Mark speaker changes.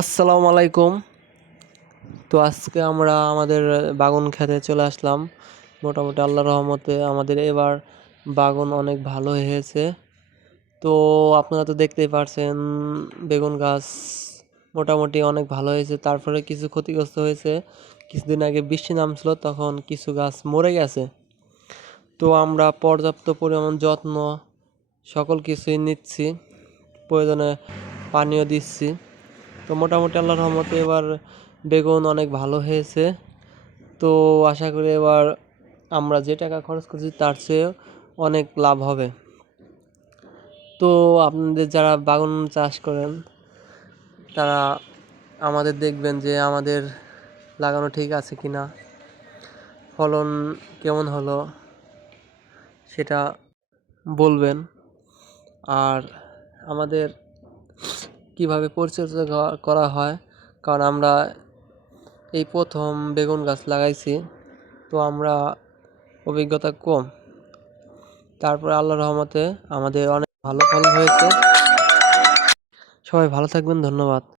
Speaker 1: আসসালামু আলাইকুম। তো আজকে আমরা আমাদের বাগান খেতে চলে আসলাম। মোটামুটি আল্লাহর রহমতে আমাদের এবার বাগান অনেক ভালো হয়েছে। তো আপনারা তো দেখতেই পারছেন, বেগুন গাছ মোটামুটি অনেক ভালো হয়েছে। তারপরে কিছু ক্ষতিগ্রস্ত হয়েছে। কিছুদিন আগে বৃষ্টি নামছিল, তখন কিছু গাছ মরে গেছে। তো আমরা পর্যাপ্ত পরিমাণ যত্ন সকল কিছুই নিচ্ছি। প্রয়োজনে পানীয় দিচ্ছি। তো মোটামুটি আল্লাহর রহমতে এবার বেগুন অনেক ভালো হয়েছে। তো আশা করি এবার আমরা যে টাকা খরচ করছি তার চেয়ে অনেক লাভ হবে। তো আপনাদের যারা বাগান চাষ করেন, তারা আমাদের দেখবেন যে আমাদের লাগানো ঠিক আছে কি না ফলন কেমন হলো সেটা বলবেন। আর আমাদের কীভাবে পরিচর্যা করা হয়। কারণ আমরা এই প্রথম বেগুন গাছ লাগাইছি, তো আমরা অভিজ্ঞতা কম। তারপর আল্লাহর রহমতে আমাদের অনেক ভালো ফল হয়েছে। সবাই ভালো থাকবেন, ধন্যবাদ।